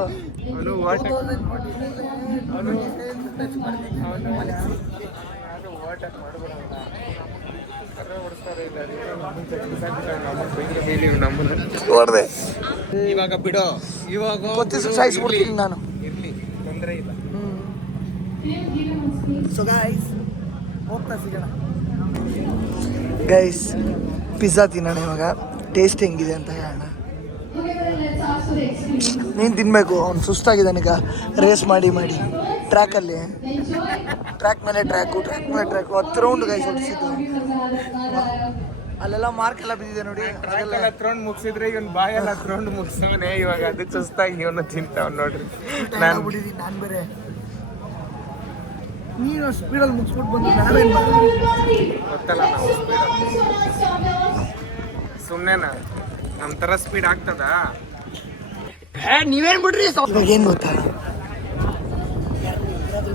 ನೋಡ್ದೆ. ಇವಾಗ ಬಿಡೋ, ಇವಾಗ ಗೊತ್ತಿದ್ದು ಸಾಯಿಸ್ಬಿಡ್ತೀನಿ ನಾನು. ಇರ್ಲಿ, ತೊಂದರೆ ಇಲ್ಲ. ಸೊ ಗೈಸ್, ಹೋಗ್ತಾ ಸಿಗೋಣ. ಗೈಸ್, ಪಿಜ್ಜಾ ತಿನ್ನೋಣ ಇವಾಗ. ಟೇಸ್ಟ್ ಹೆಂಗಿದೆ ಅಂತ ಹೇಳೋಣ. ನೀನು ತಿನ್ನಬೇಕು. ಅವ್ನು ಸುಸ್ತಾಗಿದ್ದಾನೆ ಈಗ, ರೇಸ್ ಮಾಡಿ ಟ್ರ್ಯಾಕಲ್ಲಿ. ಟ್ರ್ಯಾಕ್ ಮೇಲೆ ಟ್ರ್ಯಾಕು 10 ರೌಂಡ್ ಗೈಸ್ ಹೊಡಿಸಿದ್ದು. ಅಲ್ಲೆಲ್ಲ ಮಾರ್ಕ್ ಎಲ್ಲ ಬಿದ್ದಿದೆ ನೋಡಿ. 10 ರೌಂಡ್ ಮುಗಿಸಿದ್ರೆ ಇವನ್ ಬಾಯೆಲ್ಲ 10 ರೌಂಡ್ ಮುಗಿಸವನೇ. ಇವಾಗ ಅದಕ್ಕೆ ಸುಸ್ತಾಗಿ ಇವನು ತಿಂತಾವ್ ನೋಡ್ರಿ. ನಾನು ಬಿಟ್ಟಿದ್ದೀನಿ. ನಾನು ಬೇರೆ ನೀನು ಸ್ಪೀಡಲ್ಲಿ ಮುಗಿಸ್ಬಿಟ್ಟು ಬಂದು ನಾವೇನು ಗೊತ್ತಲ್ಲ, ನಾವು ಸುಮ್ಮನೆನಾ ನಮ್ಮ ಥರ ಸ್ಪೀಡ್ ಆಗ್ತದ? ನೀವೇನು ಬಿಡ್ರಿ. ಇವಾಗ ಏನು ಗೊತ್ತಾ,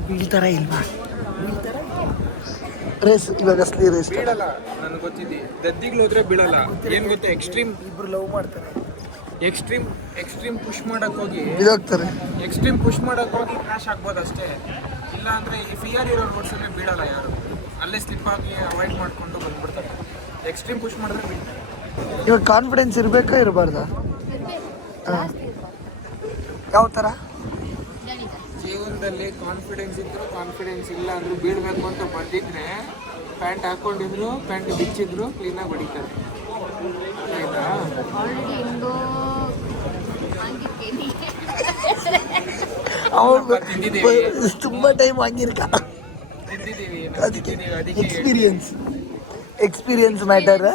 ಬೀಳ್ತಾರ ಇಲ್ವಾ? ರೇಸ್ ಇವಾಗ ಅಸಲಿ ರೇಸ್ ಬೀಳಲ್ಲ, ನನಗೆ ಗೊತ್ತಿದೆ. ಗದ್ದಿಗಳು ಹೋದ್ರೆ ಬೀಳಲ್ಲ. ಏನು ಗೊತ್ತಾ, ಎಕ್ಸ್ಟ್ರೀಮ್ ಇಬ್ರು ಲವ್ ಮಾಡ್ತಾರೆ. ಎಕ್ಸ್ಟ್ರೀಮ್ ಪುಷ್ ಮಾಡಕ್ ಹೋಗಿ ಬಿದೋಗ್ತಾರೆ. ಎಕ್ಸ್ಟ್ರೀಮ್ ಪುಷ್ ಮಾಡಕ್ ಹೋಗಿ ಕ್ರಾಶ್ ಆಗ್ಬೋದು ಅಷ್ಟೇ. ಇಲ್ಲ ಅಂದ್ರೆ ಫಿಯರ್ ಇರೋರು ಓಡಿಸಿದ್ರೆ ಬೀಳಲ್ಲ ಯಾರು. ಅಲ್ಲೇ ಸ್ಲಿಪ್ ಆಗಿ ಅವಾಯ್ಡ್ ಮಾಡ್ಕೊಂಡು ಬಂದ್ಬಿಡ್ತಾರೆ. ಎಕ್ಸ್ಟ್ರೀಮ್ ಪುಷ್ ಮಾಡಿದ್ರೆ ಬೀಳ್ತಾರೆ. ಇವಾಗ ಕಾನ್ಫಿಡೆನ್ಸ್ ಇರಬೇಕಾ ಇರಬಾರ್ದಾ? ಯಾವ ಥರ ಜೀವನದಲ್ಲಿ ಕಾನ್ಫಿಡೆನ್ಸ್ ಇದ್ರು ಕಾನ್ಫಿಡೆನ್ಸ್ ಇಲ್ಲ ಅಂದ್ರೂ ಬೀಳ್ಬೇಕು ಅಂತ ಬಂದಿದ್ರೆ ಪ್ಯಾಂಟ್ ಹಾಕೊಂಡಿದ್ರು, ಪ್ಯಾಂಟ್ ಬಿಚ್ಚಿದ್ರು ಕ್ಲೀನಾಗಿ ಹೊಡಿತಾರೆ. ಆಯ್ತಾ? ಆಲ್ರೆಡಿ ಹೆಂಗೋ ಅವ್ರು ತುಂಬ ಟೈಮ್ ಹಂಗಿರ್ಕ ಅದಕ್ಕೆ ಎಕ್ಸ್ಪೀರಿಯನ್ಸ್ ಮ್ಯಾಟರ್.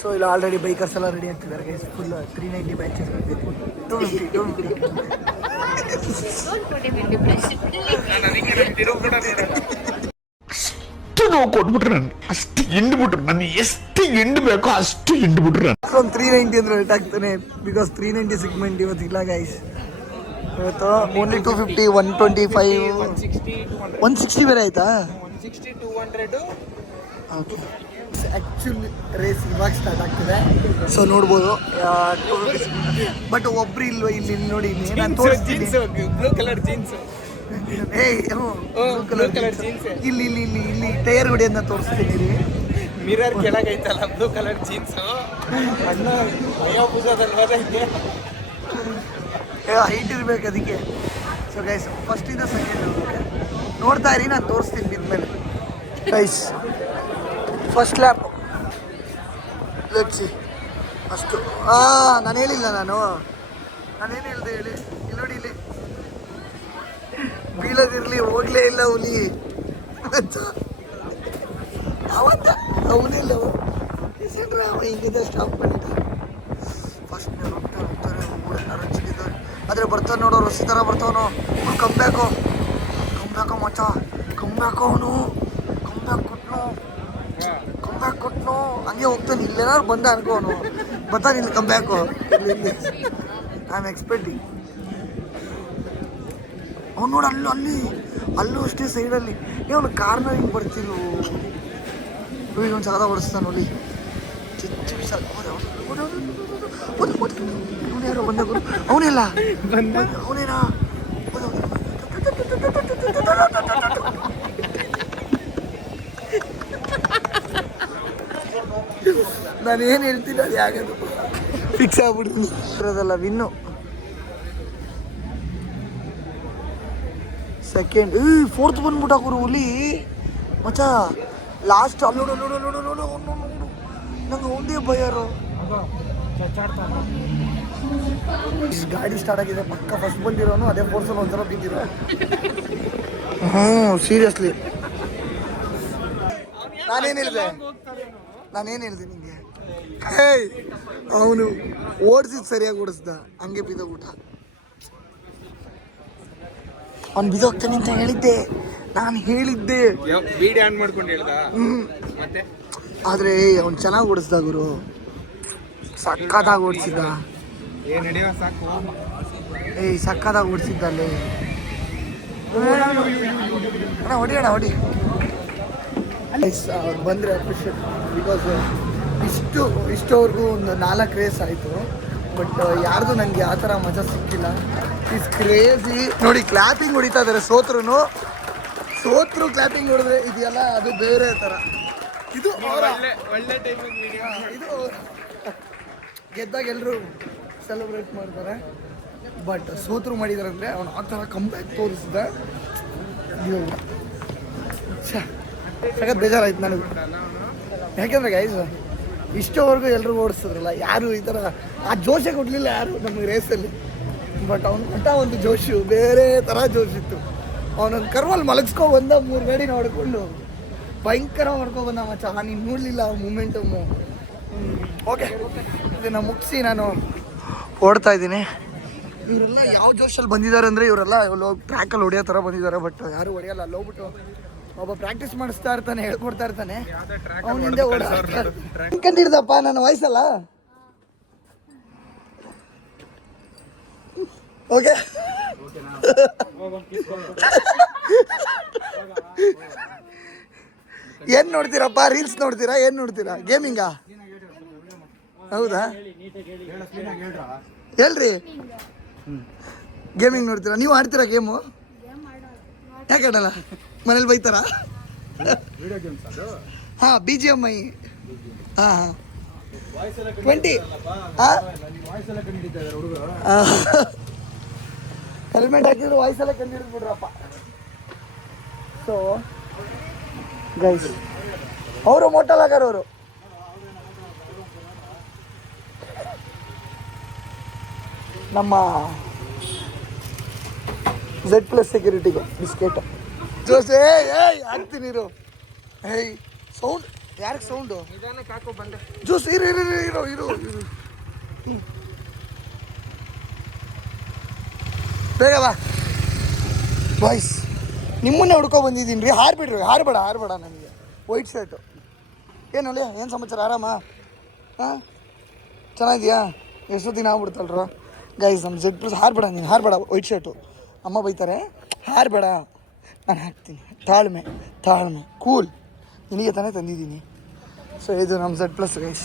ಸೊ ಇಲ್ಲಿ ಆಲ್ರೆಡಿ ಬೈಕರ್ಸ್ ಎಲ್ಲ ರೆಡಿ ಆಗ್ತಿದ್ದಾರೆ ಗೈಸ್. ಫುಲ್ 390 ಬ್ಯಾಚಸ್ ಬಂದಿದೆ. 250 ಅಷ್ಟು ನೋವು ಕೊಟ್ಬಿಟ್ರೆ ನಾನು ಅಷ್ಟು ಹಿಂಡ್ಬಿಟ್ರು, ನನಗೆ ಎಷ್ಟು ಹಿಂಡ್ ಬೇಕೋ ಅಷ್ಟು ಹಿಂಡ್ಬಿಟ್ರು. ಸೊ 390 ಅಂದ್ರೆ ರೇಟ್ ಆಗ್ತಾನೆ, ಬಿಕಾಸ್ 390 ಸಿಗ್ಮೆಂಟ್ ಇವತ್ತು ಇಲ್ಲ ಗೈಸ್. ಇವತ್ತು ಓನ್ಲಿ 250, 125, 160 ಬೇರೆ ಆಯ್ತಾ? 160, 200. ಓಕೆ, ಆ್ಯಕ್ಚುಲಿ ರೇಸ್ ಇವಾಗ ಸ್ಟಾರ್ಟ್ ಆಗ್ತಿದೆ. ಸೊ ನೋಡ್ಬೋದು ಬಟ್ ಒಬ್ರು ಇಲ್ವ ಇಲ್ಲಿ ನೋಡಿ, ನಾನು ತೋರಿಸ್ತೀನಿ. ಬ್ಲೂ ಕಲರ್ ಜೀನ್ಸ್, ಇಲ್ಲಿ ಇಲ್ಲಿ ಇಲ್ಲಿ ಇಲ್ಲಿ ಟೈರ್ ಹೊಡಿಯೋದನ್ನ ತೋರಿಸ್ತೀನಿ. ಮಿರರ್ ಕೆಳಗೈತಲ್ಲ ಬ್ಲೂ ಕಲರ್ ಜೀನ್ಸ್, ಅಣ್ಣ ಹೈಟ್ ಇರ್ಬೇಕು ಅದಕ್ಕೆ. ಸೊ ಗೈಸ್ ಫಸ್ಟಿಂದ ಸೆಕೆಂಡ್ ನೋಡ್ತಾ ಇರಿ, ನಾನು ತೋರಿಸ್ತೀನಿ ಬಿದ್ಮೇಲೆ. ಗೈಸ್ ಫಸ್ಟ್ ಲ್ಯಾಪ್ ಲೆಟ್ಸಿ ಅಷ್ಟು. ನಾನು ಹೇಳಿಲ್ಲ, ನಾನೇನು ಹೇಳ್ದೆ ಹೇಳಿ. ಇಲ್ಲಿ ನೋಡಿ, ಇಲ್ಲಿ ಬೀಳೋದಿರ್ಲಿ, ಹೋಗ್ಲೇ ಇಲ್ಲ ಹುಲಿ ಅವತ್ತ. ಅವನಿಲ್ಲ ಅವ ಹಿಂಗಿದ್ದ ಸ್ಟಾಪ್ ಮಾಡಿದ್ದ. ಫಸ್ಟ್ ಹೋಗ್ತಾರೆ ರಚಿದ್ದಾರೆ, ಆದರೆ ಬರ್ತಾನೆ ನೋಡೋ ರಸಿ ಥರ ಬರ್ತಾವನು. ಕಂಬ್ಯಾಕೋ ಮಚ್ಚ, ಕಂಬ್ಯಾಕೋ ಅವನು, ಕಂಬ್ಯಾಕ್ ಕೊಟ್ನು ಹಂಗೆ ಹೋಗ್ತಾನೆ. ಇಲ್ಲೇನಾದ್ರು ಬಂದ ಅನ್ಕೋ, ಅವನು ಬರ್ತಾನೆ ಇಲ್ಲಿ ಕಂಬ್ಯಾಕು. ಐ ಆಮ್ ಎಕ್ಸ್ಪೆಕ್ಟಿಂಗ್ ಅವ್ನು ನೋಡಿ. ಅಲ್ಲೂ ಅಷ್ಟೇ ಸೈಡಲ್ಲಿ ಅವನು ಕಾರ್ನ ಹಿಂಗೆ ಬರ್ತಿಲ್ಲ. ಈಗ ಒಂದು ಸಾದ ಓಡಿಸ್ತಾನೆ ನೋಡಿ, ಚಿಚ್ಚು ಬಿಸಾಕ. ಅವನೇನೋ ಬಂದ, ಅವನೇಲ್ಲ ಅವನೇನಾ. ನಾನು ಏನು ಹೇಳ್ತೀನಿ ಅದು ಯಾಕದು ಫಿಕ್ಸ್ ಆಗ್ಬಿಡ್ತೀನಿ. ಇರೋದಲ್ಲ ವಿನ್ನು ಸೆಕೆಂಡ್, ಫೋರ್ತ್ ಬಂದ್ಬಿಟ್ಟು ಹಾಕೋರು ಹುಲಿ ಮಚ್ಚ. ಲಾಸ್ಟ್ ಅಲ್ಲೋಡು ನಂಗೆ ಒಂದೇ ಭಯರು. ಗಾಡಿ ಸ್ಟಾರ್ಟ್ ಆಗಿದೆ, ಪಕ್ಕ ಫಸ್ಟ್ ಬಂದಿರೋನು ಅದೇ ಫೋರ್ಸಲ್ಲಿ ಒಂದ್ಸಲ ಬಿದ್ದಿರೋ. ಸೀರಿಯಸ್ಲಿ ನಾನೇನು ಹೇಳಿದೆ ನಿಂಗೆ? ಅವನು ಓಡಿಸಿದ್ ಸರಿಯಾಗಿ ಓಡಿಸ್ದ, ಹಂಗೆ ಬಿದ್ದೋಗ್ಬಿಟ್ಟ. ಅವ್ನು ಬಿದ್ದೋಗ್ತಾನೆ ಅಂತ ನಾನು ಹೇಳಿದ್ದೆ ವಿಡಿಯೋ ಆನ್ ಮಾಡ್ಕೊಂಡು ಹೇಳ್ದ. ಮತ್ತೆ ಆದರೆ ಅವ್ನು ಚೆನ್ನಾಗಿ ಓಡಿಸ್ದ ಗುರು, ಸಕ್ಕತ್ತಾಗಿ ಓಡಿಸಿದ್ದ. ನಡೆಯೋ ಸಾಕು, ಸಕ್ಕತ್ತಾಗಿ ಓಡಿಸಿದ್ದ ಅಲ್ಲಿ. ಹೊಡಿ ಅವ್ರು ಬಂದರೆ ಅಪ್ರಿಷಿಯೇಟ್. ಬಿಕಾಸ್ ಇಷ್ಟವರೆಗೂ ಒಂದು 4 ರೇಸ್ ಆಯಿತು, ಬಟ್ ಯಾರ್ದು ನನಗೆ ಆ ಥರ ಮಜಾ ಸಿಕ್ಕಿಲ್ಲ. It's crazy. ನೋಡಿ ಕ್ಲಾಪಿಂಗ್ ಹೊಡಿತಾ ಇದ್ದಾರೆ, ಸೋತ್ರು ಕ್ಲಾಪಿಂಗ್ ಹೊಡೆದ್ರೆ ಇದೆಯಲ್ಲ ಅದು ಬೇರೆ ಥರ. ಇದು ಒಳ್ಳೆ ಟೈಮಿಂಗ್ ವಿಡಿಯೋ. ಇದು ಗೆದ್ದಾಗ ಎಲ್ಲರೂ ಸೆಲೆಬ್ರೇಟ್ ಮಾಡ್ತಾರೆ, ಬಟ್ ಸೋತ್ರು ಮಾಡಿದಾರೆ ಅಂದರೆ ಅವನು ಆ ಥರ ಕಂಬ್ಯಾಕ್ ತೋರಿಸಿದ. ಸಖತ್ ಬೇಜಾರಾಯ್ತು ನನಗೆ. ಯಾಕೆಂದ್ರೆ ಗೈಸ್ ಇಷ್ಟವರೆಗೂ ಎಲ್ಲರೂ ಓಡಿಸಿದ್ರಲ್ಲ, ಯಾರು ಈ ಥರ ಆ ಜೋಶೇ ಕೊಡಲಿಲ್ಲ ಯಾರು ನಮಗೆ ರೇಸಲ್ಲಿ. ಬಟ್ ಅವ್ನು ಕೊಟ್ಟ ಒಂದು ಜೋಶು ಬೇರೆ ಥರ ಜೋಶಿತ್ತು. ಅವನೊಂದು ಕರ್ವಲ್ಲಿ ಮಲಗಿಸ್ಕೊಂಡ್ಬಂದ, 3 ಗಾಡಿ ನೋಡಿಕೊಂಡು ಭಯಂಕರ ಮಾಡ್ಕೊಬಂದ ಮಚ್ಚ. ನೀನು ನೋಡಲಿಲ್ಲ ಆ ಮೂಮೆಂಟಮ್ಮು. ಓಕೆ, ಇದನ್ನು ಮುಗಿಸಿ ನಾನು ಓಡ್ತಾ ಇದ್ದೀನಿ. ಇವರೆಲ್ಲ ಯಾವ ಜೋಶಲ್ಲಿ ಬಂದಿದ್ದಾರೆ ಅಂದರೆ, ಇವರೆಲ್ಲ ಟ್ರ್ಯಾಕಲ್ಲಿ ಹೊಡೆಯೋ ಥರ ಬಂದಿದ್ದಾರೆ, ಬಟ್ ಯಾರು ಹೊಡೆಯಲ್ಲ. ಅಲ್ಲಿ ಹೋಗ್ಬಿಟ್ಟು ಒಬ್ಬ ಪ್ರಾಕ್ಟೀಸ್ ಮಾಡಿಸ್ತಾ ಇರ್ತಾನೆ, ಹೇಳ್ಕೊಡ್ತಾ ಇರ್ತಾನೆ, ಅವನಿಂದ ಕಂಡಿಡ್ದಪ್ಪ ನನ್ನ ವಯಸ್ಸಲ್ಲ. ಓಕೆ ಏನು ನೋಡ್ತೀರಪ್ಪ? ರೀಲ್ಸ್ ನೋಡ್ತೀರಾ? ಏನು ನೋಡ್ತೀರಾ? ಗೇಮಿಂಗಾ? ಹೌದಾ, ಹೇಳ್ರಿ. ಗೇಮಿಂಗ್ ನೋಡ್ತೀರಾ? ನೀವು ಆಡ್ತೀರಾ ಗೇಮು? ಯಾಕೆ ಆಡಲ್ಲ? ಮನೇಲಿ ಬೈತಾರಾ? ಹಾಂ, BGMI. ಹಾಂ 20. ಹೆಲ್ಮೆಟ್ ಹಾಕಿದ್ರು ವಾಯ್ಸ್ ಎಲ್ಲ ಕಂಡಿಡ್ಬಿಡ್ರಪ್ಪ. ಸೊ ಗೈಸ್ ಅವರು ಮೋಟಲ್ ಆಗಾರವರು. ನಮ್ಮ Z+ ಸೆಕ್ಯೂರಿಟಿಗೆ ಬಿಸ್ಕೆಟ್ ಜೋಸೆ ಏಯ್ ಹಾಕ್ತೀನಿ ಇರು. ಏಯ್ ಸೌಂಡ್ ಯಾರಿಗೆ ಸೌಂಡು? ನಿಧಾನಕ್ಕೆ ಹಾಕೋ ಬಂದೆ. ಜ್ಯೂಸ್ ಇರು ಇರು ಇರು ಇರು ಇರು ಬೇಗ ಬಾ ಬಾಯ್ಸ್. ನಿಮ್ಮನ್ನೇ ಹುಡ್ಕೊ ಬಂದಿದ್ದೀನಿ ರೀ. ಹಾರ್ಬೇಡ್ರಿ, ಹಾರ್ಬೇಡ ನನಗೆ. ವೈಟ್ ಶರ್ಟು ಏನಲ್ಲ, ಏನು ಸಮಾಚಾರ? ಆರಾಮ? ಹಾಂ, ಚೆನ್ನಾಗಿದೆಯಾ? ಎಷ್ಟು ದಿನ ಆಗ್ಬಿಡ್ತಲ್ರ ಗೈಸ್. ನಮ್ಮ Z+ ಹಾರ್ಬೇಡ, ನೀನು ಹಾರ್ಬೇಡ. ವೈಟ್ ಶರ್ಟು ಅಮ್ಮ ಬೈತಾರೆ. ಹಾರ್ಬೇಡ, ನಾನು ಹಾಕ್ತೀನಿ. ತಾಳ್ಮೆ ಕೂಲ್. ನಿನಗೆ ತಾನೇ ತಂದಿದ್ದೀನಿ. ಸೊ ಇದು ನಮ್ಮ Z+ ಗೈಸ್.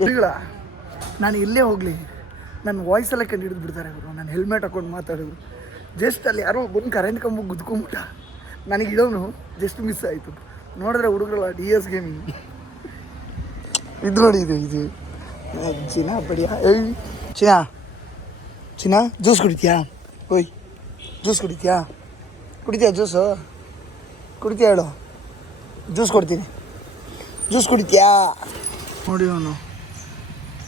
ಎಲ್ಲಿಗಳ ನಾನು ಇಲ್ಲೇ ಹೋಗಲಿ ನನ್ನ ವಾಯ್ಸೆಲ್ಲ ಕಂಡು ಹಿಡಿದು ಬಿಡ್ತಾರೆ ಅವರು. ನಾನು ಹೆಲ್ಮೆಟ್ ಹಾಕೊಂಡು ಮಾತಾಡೋದು. ಜಸ್ಟ್ ಅಲ್ಲಿ ಯಾರೋ ಬಂದು ಕರೆಂಟ್ ಕಂಬ ಗುದ್ಕೊಂಬಿಟ್ಟ. ನನಗೆ ಇಡೋನು ಜಸ್ಟ್ ಮಿಸ್ ಆಯಿತು. ನೋಡಿದ್ರೆ ಹುಡುಗರಲ್ಲ DS ಗೇಮಿಂಗ್. ಇದು ನೋಡಿ, ಇದು ಚಿನ್ನ ಬಡಿಯಾ. ಏಯ್ ಚಿನ್ನ ಜ್ಯೂಸ್ ಕುಡಿತೀಯಾ? ಓಯ್ ಜ್ಯೂಸ್ ಕುಡಿತೀಯಾ ಜ್ಯೂಸು ಕುಡಿತೀಯ? ಹೇಳು, ಜ್ಯೂಸ್ ಕೊಡ್ತೀನಿ. ಜ್ಯೂಸ್ ಕುಡಿತೀಯಾ? ನೋಡಿ ಅವನು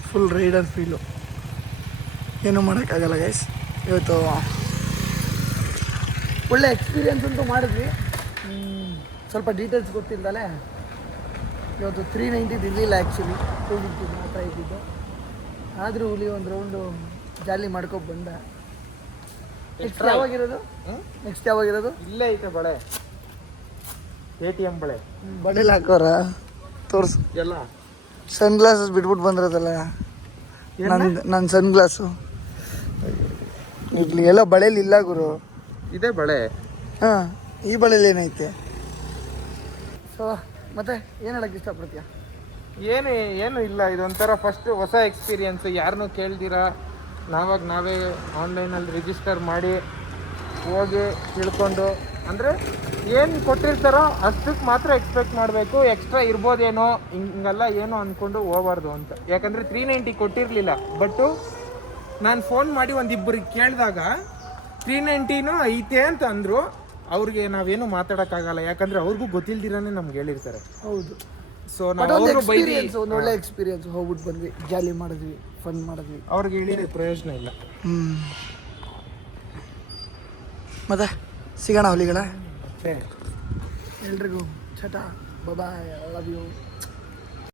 ಫುಲ್ ರೈಡರ್ ಫೀಲು. ಏನೂ ಮಾಡೋಕ್ಕಾಗಲ್ಲ ಗೈಸ್. ಇವತ್ತು ಒಳ್ಳೆ ಎಕ್ಸ್ಪೀರಿಯನ್ಸ್ ಅಂತೂ ಮಾಡಿದ್ವಿ. ಸ್ವಲ್ಪ ಡೀಟೇಲ್ಸ್ ಗೊತ್ತಿಲ್ಲದಲೇ ಇವತ್ತು 390 ಇರಲಿಲ್ಲ ಆ್ಯಕ್ಚುಲಿ. 250 ಮಾತ್ರ ಇದ್ದಿದ್ದು. ಆದರೂ ಹುಲಿ ಒಂದು ರೌಂಡು ಜಾಲಿ ಮಾಡ್ಕೊಂಡು ಬಂದ. ನೆಕ್ಸ್ಟ್ ಯಾವಾಗಿರೋದು? ಇಲ್ಲೇ ಐತೆ ಬಳೆ, ATM ಬಳೆ. ಬಳೆಲಿ ಹಾಕೋರ ತೋರಿಸು. ಎಲ್ಲ ಸನ್ ಗ್ಲಾಸಸ್ ಬಿಟ್ಬಿಟ್ಟು ಬಂದಿರೋದಲ್ಲ ನನ್ನ ಸನ್ ಗ್ಲಾಸು. ಇರ್ಲಿ, ಎಲ್ಲ ಬಳೆಲಿ ಇಲ್ಲ ಗುರು. ಇದೇ ಬಳೆ. ಹಾಂ, ಈ ಬಳೆಲಿ ಏನೈತೆ? ಸೊ ಮತ್ತೆ ಏನು ಹೇಳಕ್ಕೆ ಇಷ್ಟಪಡ್ತೀಯ? ಏನು ಇಲ್ಲ, ಇದೊಂಥರ ಫಸ್ಟ್ ಹೊಸ ಎಕ್ಸ್ಪೀರಿಯನ್ಸ್. ಯಾರನ್ನೂ ಕೇಳ್ದಿರಾ ನಾವೇ ಆನ್ಲೈನಲ್ಲಿ ರಿಜಿಸ್ಟರ್ ಮಾಡಿ ಹೋಗಿ ತಿಳ್ಕೊಂಡು, ಅಂದರೆ ಏನು ಕೊಟ್ಟಿರ್ತಾರೋ ಅಷ್ಟಕ್ಕೆ ಮಾತ್ರ ಎಕ್ಸ್ಪೆಕ್ಟ್ ಮಾಡಬೇಕು. ಎಕ್ಸ್ಟ್ರಾ ಇರ್ಬೋದೇನೋ ಹಿಂಗೆಲ್ಲ ಏನೋ ಅಂದ್ಕೊಂಡು ಹೋಗಬಾರ್ದು ಅಂತ. ಯಾಕಂದರೆ 390 ಕೊಟ್ಟಿರಲಿಲ್ಲ. ಬಟ್ಟು ನಾನು ಫೋನ್ ಮಾಡಿ ಒಂದಿಬ್ಬರಿಗೆ ಕೇಳಿದಾಗ 390 ಐತೆ ಅಂತ ಅಂದರು. ಅವ್ರಿಗೆ ನಾವೇನು ಮಾತಾಡೋಕ್ಕಾಗಲ್ಲ, ಯಾಕಂದರೆ ಅವ್ರಿಗೂ ಗೊತ್ತಿಲ್ದಿರಾನೇ ನಮ್ಗೆ ಹೇಳಿರ್ತಾರೆ. ಹೌದು. ಸೊ ನಾವು ಒಂದು ಒಳ್ಳೆ ಎಕ್ಸ್ಪೀರಿಯನ್ಸ್. ಹೋಗ್ಬಿಟ್ಟು ಬಂದ್ವಿ, ಜಾಲಿ ಮಾಡಿದ್ವಿ, ಫನ್ ಮಾಡಿದ್ವಿ. ಅವ್ರಿಗೆ ಹೇಳಿದ್ರೆ ಪ್ರಯೋಜನ ಇಲ್ಲ. ಮತ್ತೆ ಸಿಗೋಣ ಹುಲಿಗಳ. ಎಲ್ರಿಗೂ ಚಟ ಬಾಯ್, ಐ ಲವ್ ಯು.